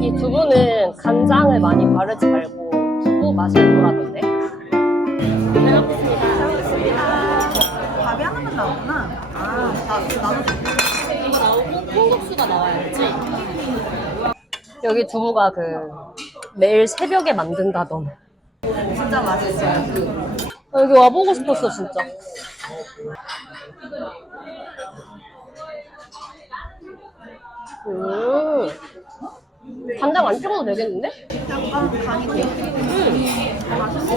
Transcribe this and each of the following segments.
이 두부는 간장을 많이 바르지 말고 두부 맛을 보라던데? 잘 먹겠습니다. 밥이 하나만 나오구나. 나도 두부가 나오고 콩국수가 나와야지. 여기 두부가 매일 새벽에 만든다던. 진짜 맛있어요. 여기 와보고 싶었어 진짜. 간장 안 찍어도 되겠는데? 약간 간이 돼. 맛있어.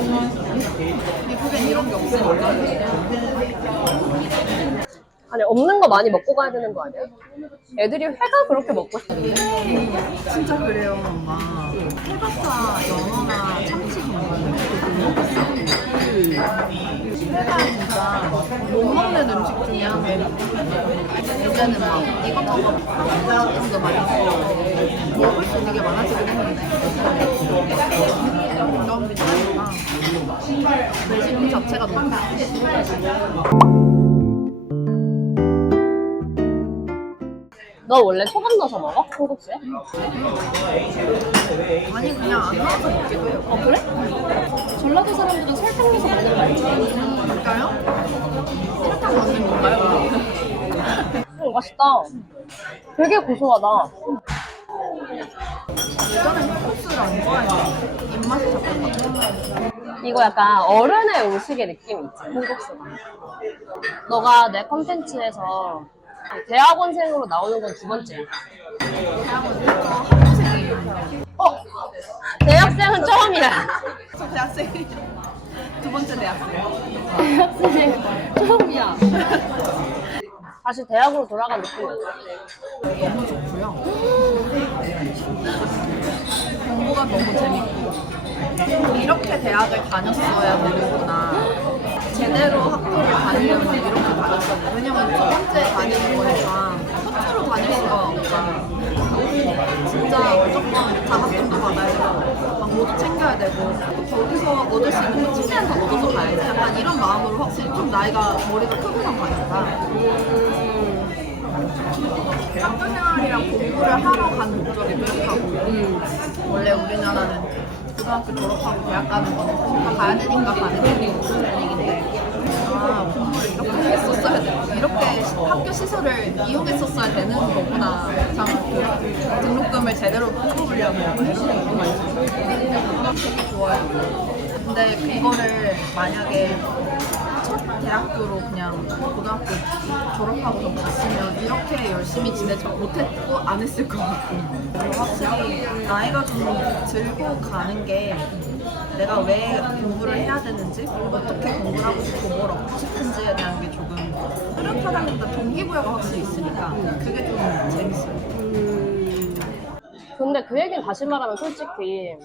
미국엔 이런 게 없으니까. 아니 없는 거 많이 먹고 가야 되는 거 아니야? 애들이 회가 그렇게 먹고 싶은데. 진짜 그래요. 막 해봤자 연어나 참치 정도는 회가 진짜 못 먹는 음식 중에 하나예요. 요새는 막 이것저것 한국도 많이 먹고 먹을 수 있는 게 많아지긴 했는데 너무 비싸니까 외식 자체가 너무 너 원래 소금 넣어서 먹어? 콩국수에? 아니 그냥 안 넣어서 먹기도 해요. 그래? 전라도 사람들은 설탕 넣어서 먹는 거 알지? 진짜요? 설탕 넣는 건가요? 맛있다. 되게 고소하다. 예전엔 콩국수를 안 좋아했는데 입맛이 잡혔거든요. 이거 약간 어른의 음식의 느낌이 있지, 콩국수가. 너가 내 컨텐츠에서 대학원생으로 나오는 건 두 번째야. 대학생은 처음이야. 저 대학생이죠. 두 번째 대학생. 대학생 처음이야. 다시 대학으로 돌아간 느낌이야. 너무 좋고요. 공부가 너무 재밌고 이렇게 대학을 다녔어야 되는구나. 제대로 학교를 다니려면 이렇게 다녔어야 돼. 왜냐면 두 번째 다니는 거니까 끝으로 다닐 수가 없다. 진짜 무조건 장학금도 받아야 되고 막 모두 챙겨야 되고 거기서 얻을 수 있는 거 최대한 다 얻어서 가야지. 약간 이런 마음으로 확실히 좀 머리가 크고선 가니까 학교 생활이랑 공부를 하러 간 목적이 뚜렷하고 원래 우리나라는 고등학교 졸업하고 대학 가는 거는 다 가야 되니까 가는 분위기인데 공부를 이렇게 했었어야 돼. 이렇게 학교 시설을 이용했었어야 되는 거구나. 참 등록금을 제대로 뽑으려면 되게 좋아요. 근데 그거를 만약에 첫 대학교로 그냥 고등학교 졸업하고서 갔으면 이렇게 열심히 지내지 못했고 안 했을 것 같고 확실히 나이가 좀 들고 가는 게 내가 왜 공부를 해야 되는지 어떻게 공부를 하고 싶고 뭘 얻고 싶은지에 대한 게 조금 뚜렷하다기보다 동기부여가 확실히 있으니까 그게 좀 재밌어요. 근데 그 얘기는 다시 말하면 솔직히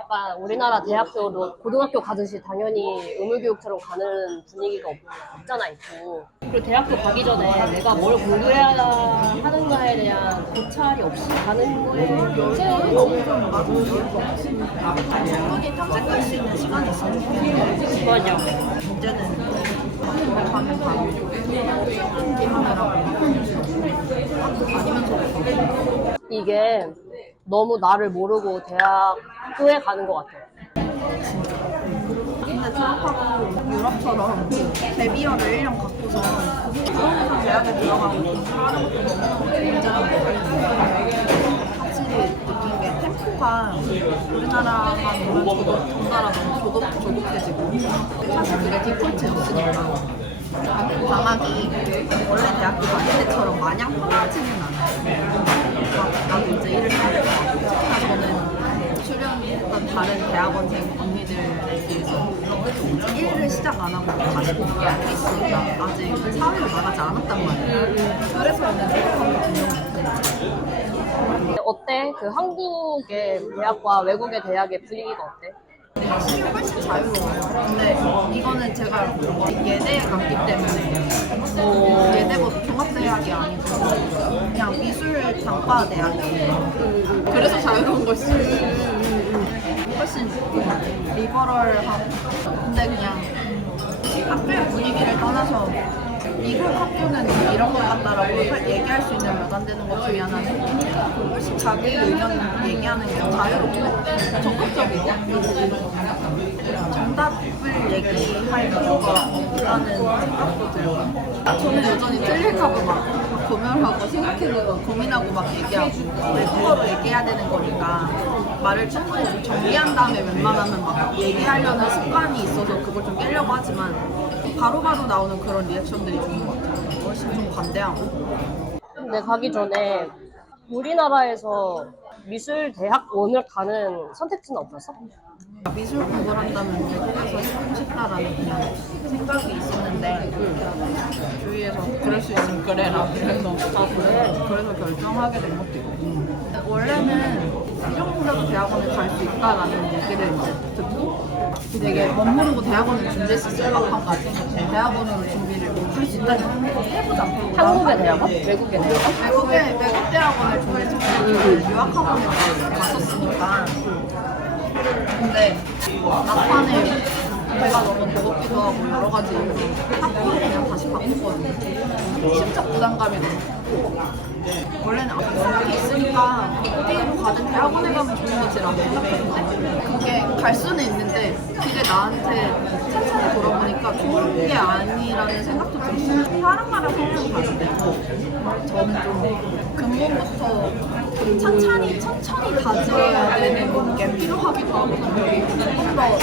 약간 우리나라 대학교도 고등학교 가듯이 당연히 의무교육처럼 가는 분위기가 없잖아 있고. 그리고 대학교 가기 전에 내가 뭘 공부해야 하는가에 대한 고찰이 없이 가는 거에 문제는 충분히 탐색할 수 있는 시간이 있으니까 맞아. 문제는 졸업하면 바로 준비하느라고 아니면 이게 너무 나를 모르고 대학교에 가는 것 같아. 근데 졸업하고 유럽처럼 갭이어를 1년 갖고서 그러면서 대학에 들어가고 공부하는 것도 너무 굉장한 확실히 느낀 게 템포가 우리나라만 보면 우리나라 너무 조급해지고 사실 그게 디폴트였으니까 방학이 원래 대학교 다닐 때처럼 마냥 편하지는 않아요. 나도 이제 일을 해야 될 것 같고 특히나 저는 출연했던 다른 대학원생 언니들에 비해서 일을 시작 안 하고 다시 공부를 하고 있으니까 아직 사회를 나가지 않았단 말이에요. 그래서 오늘 졸업하거든요. 어때? 그 한국의 대학과 외국의 대학의 분위기가 어때? 확실히 훨씬 자유로워요. 근데 이거는 제가 예대에 갔기 때문에 예대고 종합대학이 아니고 그냥 미술 단과 대학이에요. 그래서 자유로운 것이 훨씬 리버럴하고 근데 그냥 학교의 분위기를 떠나서 미국 학교는 이런 것 같다라고 얘기할 수 있는 몇 안 되는 것 중에 하나는 훨씬 자기 의견 얘기하는 게 자유롭고 적극적이고 정답을 얘기할 필요가 없다는 생각도 들고 저는 여전히 틀릴까봐 막 고민하고 생각해보고 고민하고 막 얘기하고 외국어로 얘기해야 되는 거니까 말을 충분히 좀 정리한 다음에 웬만하면 막 얘기하려는 습관이 있어서 그걸 좀 깨려고 하지만 바로바로 나오는 그런 리액션들이 좋은 것 같아요. 훨씬 좀 반대하고. 근데 가기 전에 우리나라에서 미술 대학원을 가는 선택지는 없었어? 미술 공부를 한다면 외국에서 해보고 싶다라는 그냥 생각이 있었는데 주위에서 그럴 수 있으면 그래라 그래서 그래서 결정하게 된 것도 있고 원래는 실용공대도 대학원을 갈 수 있다라는 얘기를 이제 듣고 되게 멋모르고 대학원을 준비했었어요. 막판까지 대학원으로 준비를 할 수 있다니 해보자. 한국의 대학원? 외국의 대학원? 외국 대학원을 준비했었어요. 유학학원을 갔었으니까 근데 막판에 배가 너무 버겁기도 하고 여러 가지 이유로 학교를 그냥 다시 바꿨거든요. 심적 부담감이 너무 크고 원래는 생각이 있으니까 어디로 가든 대학원에 가면 좋은 거지라고 생각했는데 그게 갈 수는 있는데 그게 나한테 천천히 돌아보니까 좋은 게 아니라는 생각도 들었어요. 사람마다 성향이 다른데 저는 좀 근본부터 천천히 다져야 되는 게 필요하기도 하고 좀더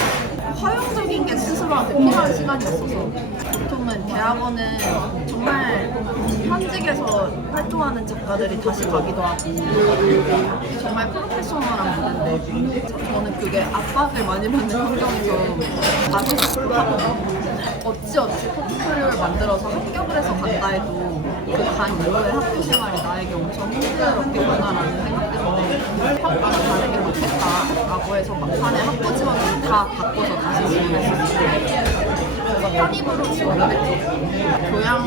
허용적인 게 스스로한테 필요한 시간이었어서 보통은 대학원은 정말 현직에서 활동하는 작가들이 다시 가기도 하고 정말 프로페셔널한 무대인데 저는 그게 압박을 많이 받는 환경에서 나도 하고 어찌어찌 포트폴리오를 만들어서 합격을 해서 간다 해도 그 간 이후의 학교 생활이 나에게 엄청 힘들었겠구나라는 생각 때문에 평가가 다르게 못했다라고 해서 막판에 학부 지원을 다 바꿔서 다시 지원했었어요. 그래서 편입으로 지원을 했죠. 교양은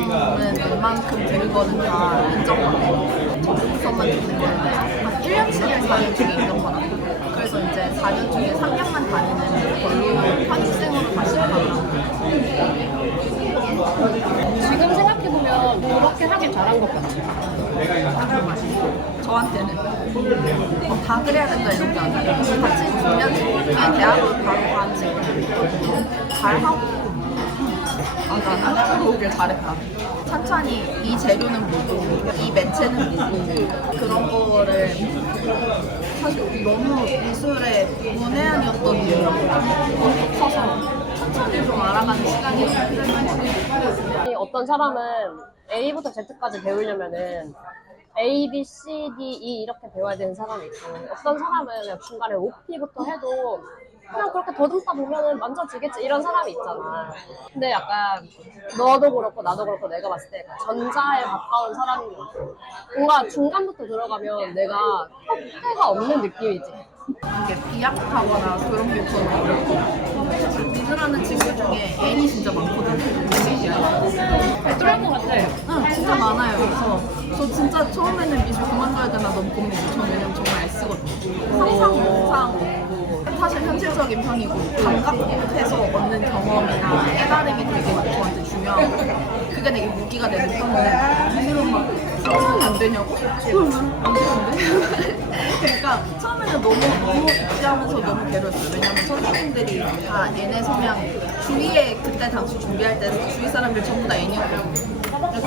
웬만큼 들은 거는 다 인정받고 전공서만 듣는 거는 한 1년치에 4년 중에 인정받았고 그래서 이제 4년 중에 3년만 다니는 걸로 편입생으로 다시 가더라고요. 지금 생각해보면 그렇게 하길 잘한 것 같아. 저한테는 다 그래야 된다 이런 게 아니라 같이 준비한 친구들이 대학을 바로 간 친구들이 잘하고 나는 들어오길 잘했다. 천천히 이 재료는 뭐고 이 매체는 뭐고 그런 거를 사실 너무 미술의 문외한이었던 이유가 너무 커서 천천히 좀 알아가는 시간이 필요했어요. 어떤 사람은 A부터 Z까지 배우려면은 A, B, C, D, E 이렇게 배워야 되는 사람이 있고 어떤 사람은 그냥 중간에 OP부터 해도 그냥 그렇게 더듬다 보면은 만져지겠지 이런 사람이 있잖아. 근데 약간 너도 그렇고 나도 그렇고 내가 봤을 때 전자에 가까운 사람인 것 같아. 뭔가 중간부터 들어가면 내가 턱대가 없는 느낌이지. 이게 비약하거나 그런 게 저는 어렵고 미술하는 친구 중에 N이 진짜 많거든요. 그럴 것 같아. 응, 진짜 많아요. 그래서 저 진짜 처음에는 미술 그만둬야 되나 너무 고민했어요. 저는 왜냐면 정말 애쓰거든요. 상상 못하고 사실 현실적인 편이고 감각해서 얻는 경험이나 깨달음이 되게 저한테 중요하고 그게 되게 무기가 되는 편인데 미술은 막 상상이 안 되냐고? 안 되는데? 그러니까 처음에는 너무 무지하면서 너무 괴로웠어요. 왜냐면 선생님들이 다 얘네 성향 주위에 그때 당시 준비할 때 주위 사람들 전부 다 N이었거든요.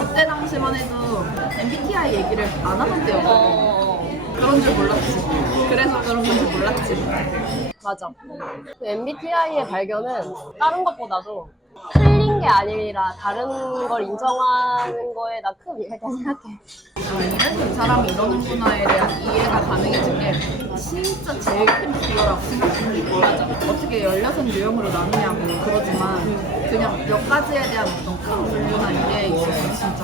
그때 당시만 해도 MBTI 얘기를 안 하던 때였거든요. 그런 줄 몰랐지. 그래서 그런 건줄 몰랐지. 맞아. 그 MBTI의 발견은 다른 것보다도 틀린 게 아니라 다른 걸 인정하는 거에 나 큰 위해다 생각해. 이 사람이 이러는구나에 대한 이해가 가능해진 게 진짜 제일 큰 기여라고 생각해요. 맞아. 어떻게 16 유형으로 나누냐고 그러지만 그냥 몇 가지에 대한 어떤 큰 분류나 이해에 있어서 진짜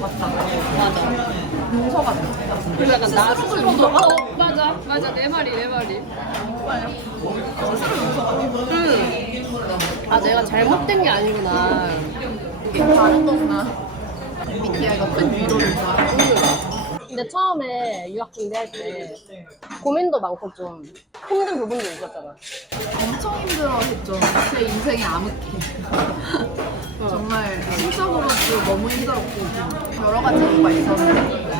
맞다. 맞아. 용서 같은 그래서 약간 나 스스로도 스스로 용서가? 맞아 내 말이 스스로 용서가 아 내가 잘못된 게 아니구나. 이게 다른 거구나. MBTI가 큰 위로를 줘. 근데 처음에 유학 준비할 때 고민도 많고 좀 힘든 부분도 있었잖아. 엄청 힘들어했죠. 제 인생의 암흑기. 정말 심적으로도 너무 힘들었고 여러 가지 이유가 있었는데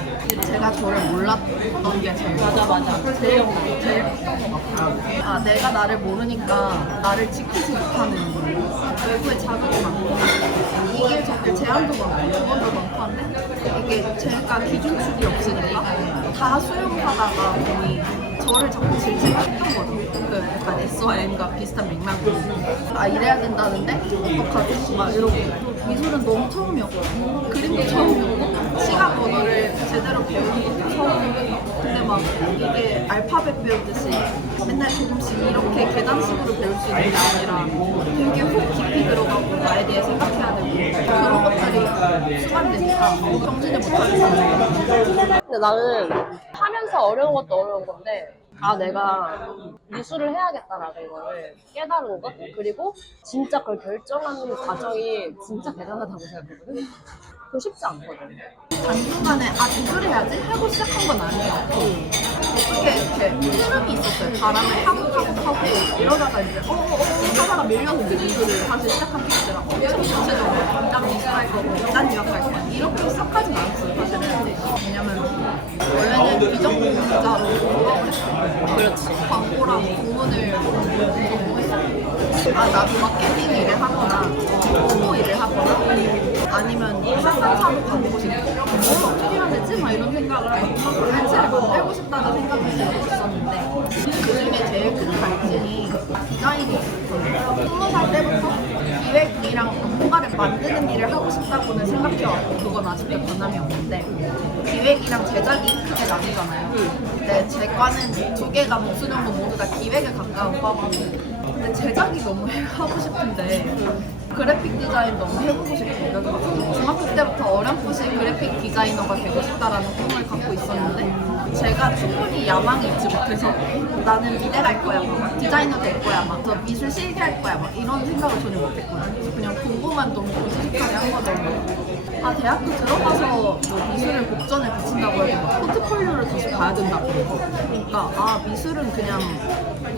제가 저를 몰랐던 게 제일 제일 컸던 것 같아요. 아 내가 나를 모르니까 나를 지키지 못하는 외부의 자극이 많고 이길 저길 제한도 많고 조건도 많고 한데 이게 제가 기준축이 없으니까 다 수용하다가 보니 저를 자꾸 질질했던 거죠. 그 약간 S와 M과 비슷한 맥락으로 아 이래야 된다는데 어떡하지? 막 이러고 미술은 너무 처음이었고 그림도 처음이었고 시각 언어를 제대로 배우는 것도 처음이고 근데 막 이게 알파벳 배우듯이 맨날 조금씩 이렇게 계단식으로 배울 수 있는 게 아니라 되게 훅 깊이 들어가고 나에 대해 생각해야 되고 그런 것들이 수반되니까 정신을 못 차리겠어요. 근데 나는 하면서 어려운 것도 어려운 건데 아 내가 미술을 해야겠다라는 거를 깨달은 것 그리고 진짜 그걸 결정하는 과정이 진짜 대단하다고 생각하거든. 그거 쉽지 않거든. 단순간에 아 미술을 해야지 하고 시작한 건 아니었고 어떻게 이렇게 흐름이 있었어요. 바람을 하고 이러다가 이제 하다가 밀려서 이제 미술을 사실 시작한 게 아니라 엄청 전체적으로 난 미술할 거고 난 유학할 거야 이렇게 시작하진 않았어요 사실은. 왜냐면 원래는 비전공자로 졸업을 했어요. 그렇지. 광고랑 공문을 전공했어요. 아 나도 마케팅 일을 하거나 홍보 일을 하거나 아니면 상사차로 가보고 싶고 뭘 어떻게 해야 되지? 막 이런 생각을 하고 벤츠를 만들고 싶다는 생각을 들고 있었는데 그중에 제일 큰 갈증이 디자인이 있었어요. 20살 때부터 기획이랑 뭔가를 만드는 일을 하고 싶다고는 생각해왔고 그건 아직도 변함이 없는데 기획이랑 제작이 크게 나뉘잖아요. 근데 제 과는 두 개가 목수정도 모두 다 기획에 가까운 과거고 근데 제작이 너무 하고 싶은데 그래픽 디자인 너무 해보고 싶고 그래서 중학교 때부터 어렴풋이 그래픽 디자이너가 되고 싶다라는 꿈을 갖고 있었는데 제가 충분히 야망이 있지 못해서 나는 미대 갈 거야 막 디자이너 될 거야 막 저 미술 실기할 거야 막 이런 생각을 전혀 못했거든요. 그래서 그냥 공부만 너무 고지식하게 한 거죠. 아 대학교 들어가서 뭐 미술을 곡전에 붙인다고 해도 막 포트폴리오를 다시 봐야 된다고 그러니까 아 미술은 그냥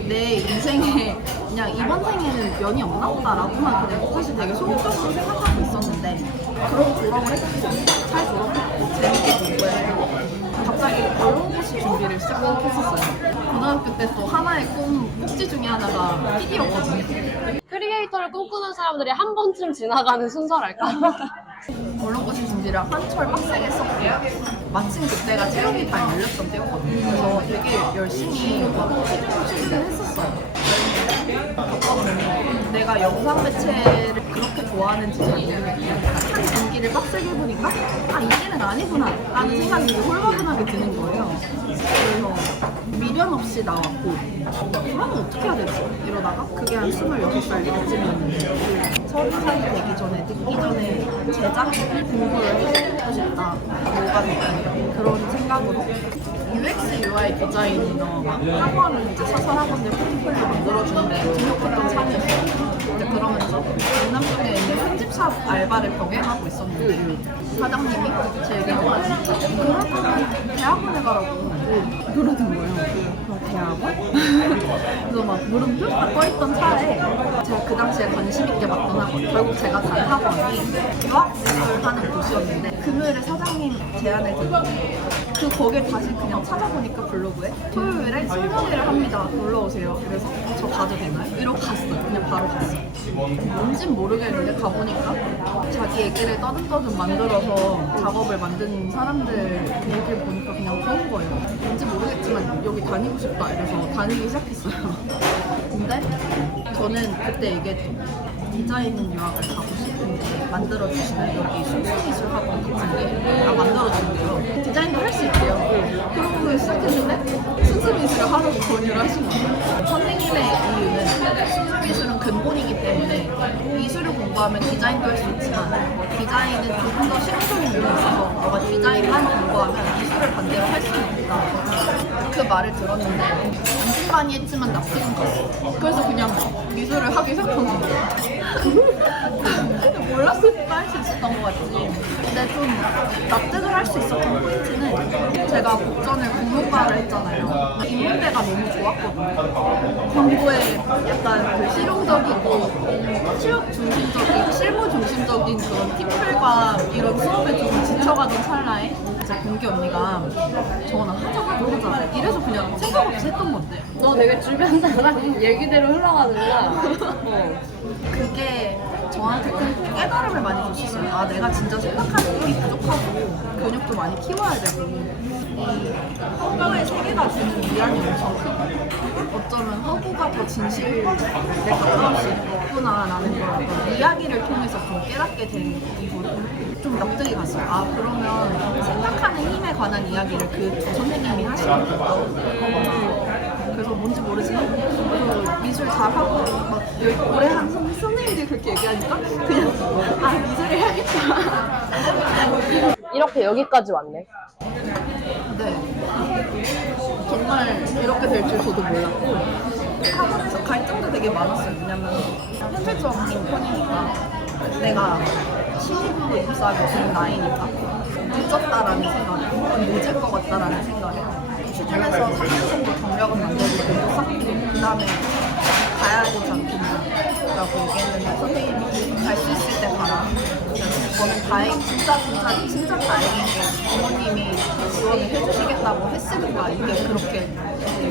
내 인생에 그냥 이번 생에는 면이 없나 보다라고만 그냥 사실 되게 소극적으로 생각하고 있었는데 그런 졸업을 했고 잘 졸업했고 재밌게 공부했고 갑자기 언론고시 준비를 시작했었어요. 고등학교 때 또 하나의 꿈 꼭지 중에 하나가 PD였거든요. 크리에이터를 꿈꾸는 사람들이 한 번쯤 지나가는 순서랄까? 언론고시 준비를 한철 빡세게 했었고요. 마침 그때가 체력이 다 열렸던 때였거든요. 그래서 되게 열심히 취직을 했었어요. 내가 영상 매체를 그렇게 좋아하는지 한 분기를 빡세게 해보니까 아 이 길은 아니구나 라는 생각이 홀가분하게 드는 거예요. 그래서 미련 없이 나왔고 그러면 어떻게 해야 되지? 이러다가 그게 한 26살 때쯤이었는데 30살이 되기 전에 듣기 전에 제작 공부를 해보고 싶다 뭐가 될까 그런 생각으로 UX, UI 디자이너가 학원을 이제 사설 학원들 포트폴리오 만들어주는데 등록했던 참이었어요. 근데 그러면서 강남 쪽에 있는 편집샵 알바를 병행하고 있었는데 사장님이 제게 그러면 대학원에 가라고 그러는 거예요. 대학원? 그래서 막 물음표 딱 떠있던 차에 제가 그 당시에 관심 있게 봤던 학원 결국 제가 간 학원이 유학생을 하는 곳이었는데 금요일에 사장님 제안을 듣고 거길 다시 그냥 찾아보니까 블로그에 토요일에 설문회를 합니다. 놀러오세요. 그래서 저 가도 되나요? 이러고 갔어요. 그냥 바로 갔어요. 뭔진 모르겠는데 가보니까 자기 얘기를 떠듬떠듬 만들어서 작업을 만든 사람들 얘기를 보니까 그냥 좋은 거예요. 뭔지 모르겠지만 여기 다니고 싶다 이래서 다니기 시작했어요. 근데 저는 그때 얘기했죠. 디자인 유학을 가고 싶은데 만들어주시는 여기 순수미술 학원 같은 게 만들어주는데요. 디자인도 할 수 있대요. 그러고 시작했는데 순수미술을 하라고 권유를 하신 거예요. 선생님의 이유는 순수미술은 근본이기 때문에 미술을 공부하면 디자인도 할 수 있지만 디자인은 조금 더 실용적인 면이 있어서 너가 디자인만 공부하면 미술을 반대로 할 수는 없다. 그 말을 들었는데 반신반의했지만 납득은 갔어. 그래서 그냥 미술을 하기 시작한 거야. 몰랐으니까 할 수 있었던 것 같지. 근데 좀 납득을 할 수 있었던 포인트는 제가 국전을 국문과를 했잖아요. 인문대가 너무 좋았거든요. 공부에 약간 그 실용적이고 실력 중심적인, 실무 중심적인 그런 팁들과 이런 수업에 좀 지쳐가던 찰나에 이제 공기 언니가 저는 하자 이래서 그냥 생각 없이 했던 건데 너 되게 주변 사람 얘기대로 흘러가는구나. 그게 저한테 큰 깨달음을 많이 줬었어요. 아, 내가 진짜 생각하는 일이 부족하고 근육도 많이 키워야 되고 이 허구의 세계가 주는 위안이 엄청 크고 어쩌면 허구가 더 진실에 가까울 수 있구나라는 걸 이야기를 통해서 좀 깨닫게 된 이후로 좀 납득이 갔어요. 아, 그러면 생각하는 힘에 관한 이야기를 그 두 선생님이 하시는구나. 그래서 뭔지 모르지만 그 미술 잘하고 막 오래 한 선생님들이 그렇게 얘기하니까 그냥 아, 미술을 해야겠다. 이렇게 여기까지 왔네. 네. 정말 이렇게 될 줄 저도 몰랐고 학원에서 갈등도 되게 많았어요. 왜냐면 현실적인 편이니까 내가 신입으로 입사하기 전 나이니까 늦었다라는 생각에 혹은 늦을 것 같다라는 생각에 출전해서 3년 정도 경력을 만들고 공부 쌓고 그 다음에 가야 되지 않겠냐라고 얘기했는데 선생님이 갈 수 있을 때 가라. 저는 진짜 다행인 게 부모님이 지원을 해주시겠다고 했으니까 이게 그렇게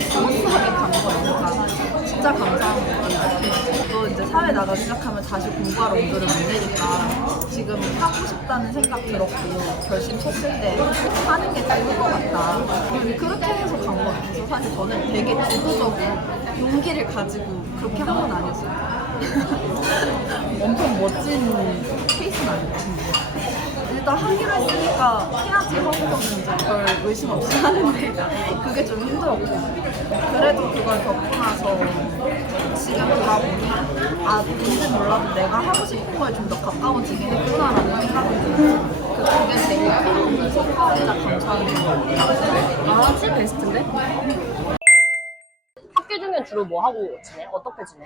스무스하게 간 거니까 진짜 감사한 거예요. 또 이제 사회 나가 시작하면 다시 공부하러 온들을 못 내니까 지금 하고 싶다는 생각 들었고 결심 쳤을 때 하는 게 좋을 것 같다. 그렇게 해서 간 거예요. 그래서 사실 저는 되게 주도적으로 용기를 가지고 그렇게 한 건 아니었어요. 엄청 멋진 케이스는 아니거든요. 일단 하기로 했으니까 해야지 하고서는 이제 별 의심 없이 하는데 그게 좀 힘들었고 그래도 그걸 겪고 나서 지금 돌아보니 아, 뭔지 몰라도 내가 하고 싶은 거에 좀 더 가까워지긴 했구나라는 생각이 들었어요. 그게 되게 큰 성과이자 감사한 거. 아, 진짜 베스트인데? 학기 중엔 주로 뭐 하고 지내? 어떻게 지내?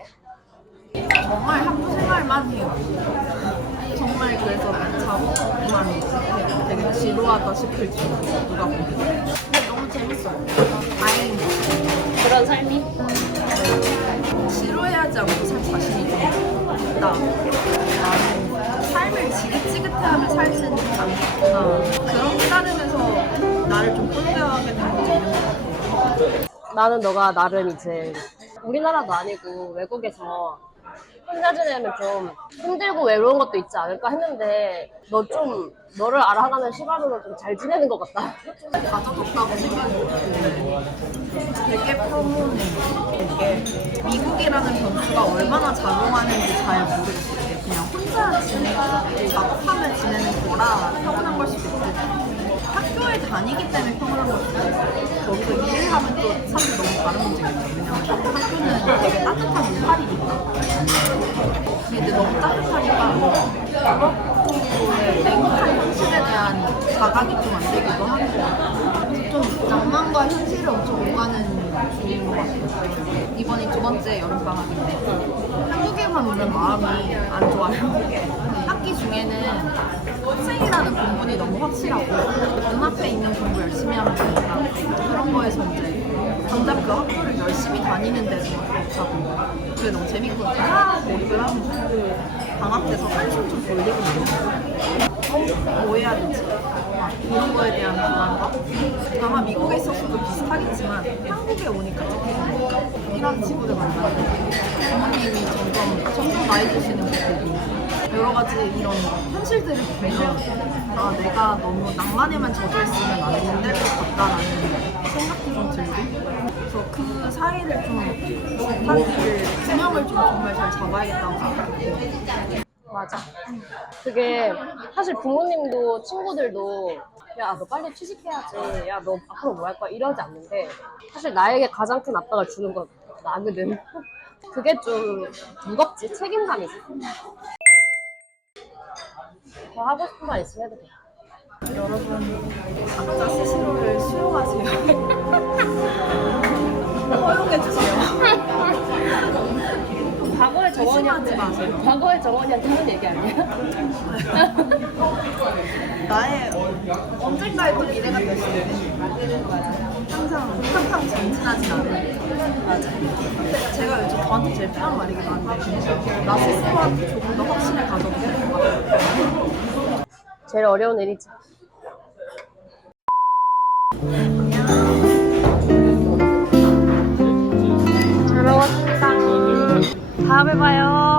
정말 학부 생활만 해요. 정말 그래서 작업만 해요. 되게 지루하다 싶을 정도 누가 보면. 근데 너무 재밌어요. 다행히. 그런 삶이? 지루해하지 않고 살 자신이 좀 있다. 나는 삶을 지긋지긋해하며 살지는 않구나. 그런 깨달으면서 나를 좀 꿀대하게 된 것도 있는 것 같아요. 나는 너가 나름 이제 우리나라도 아니고 외국에서 혼자 지내면 좀 힘들고 외로운 것도 있지 않을까 했는데 너 좀 너를 알아가는 시간으로 좀 잘 지내는 것 같다. 가져뒀다고 생각이 들고 되게 평온해. 이게 미국이라는 변수가 얼마나 작용하는지 잘 모르겠어요. 그냥 혼자 지내고 막하면 지내는 거라 평온한 걸 수도 있고 학교에 다니기 때문에 평온한 걸 수도 있어요. 거기서 일을 하면 또 사실 너무 다른 문제겠죠. 왜냐면 학교는 되게 따뜻한 일탈이니까. 근데 이제 너무 따뜻하니까 냉혹한 현실에 대한 자각이 좀 안 되기도 하고 좀 낭만과 현실을 엄청 오가는 중인 것 같아요. 이번이 2번째 여름방학인데 한국에만 오면 마음이 안 좋아요. 학기 중에는 학생이라는 본분이 너무 확실하고 눈앞에 있는 공부 열심히 하면 되니까 그런 거에서 이제 당장 그 학교를 열심히 다니는데도 못하고 그게 너무 재밌고 몰입을 하는 거예요. 방학 때서 한숨 좀 돌리고 뭐 해야 되지? 이런 거에 대한 불안감? 아마 미국에 있었어도 비슷하겠지만 한국에 오니까 조금 이런 친구들 만나고 부모님이 점점 나이 드시는 거 보고 여러 가지 이런 현실들을 보면 아, 내가 너무 낭만에만 젖어있으면 안 될 것 같다라는 생각도 좀 들고 그래서 그 사이를 좀 하기를 균형을 좀 정말 잘 잡아야겠다고 생각해요. 맞아. 그게 사실 부모님도 친구들도 야, 너 빨리 취직해야지. 야, 너 앞으로 뭐 할 거야? 이러지 않는데 사실 나에게 가장 큰 압박을 주는 건 나거든. 그게 좀 무겁지? 책임감이지. 더 하고 싶은 말 있으면 해도 돼. 여러분 각자 스스로를 수용하세요. 허용해주세요. 과거의 정원이한테 의심하지 마세요. 과거의 정원이한테 하는 얘기 아니야? 나의 언젠가의 또 미래가 될 수 있는 거야. 항상 전진하지 않는. 맞아. 근데 제가 요즘 저한테 제일 필요한 말이 이게 나한테 나 스스로한테 조금 더 확신을 가져보게 되는 것 같아요. 제일 어려운 일이지. 잘 먹었습니다. 다음에 봐요.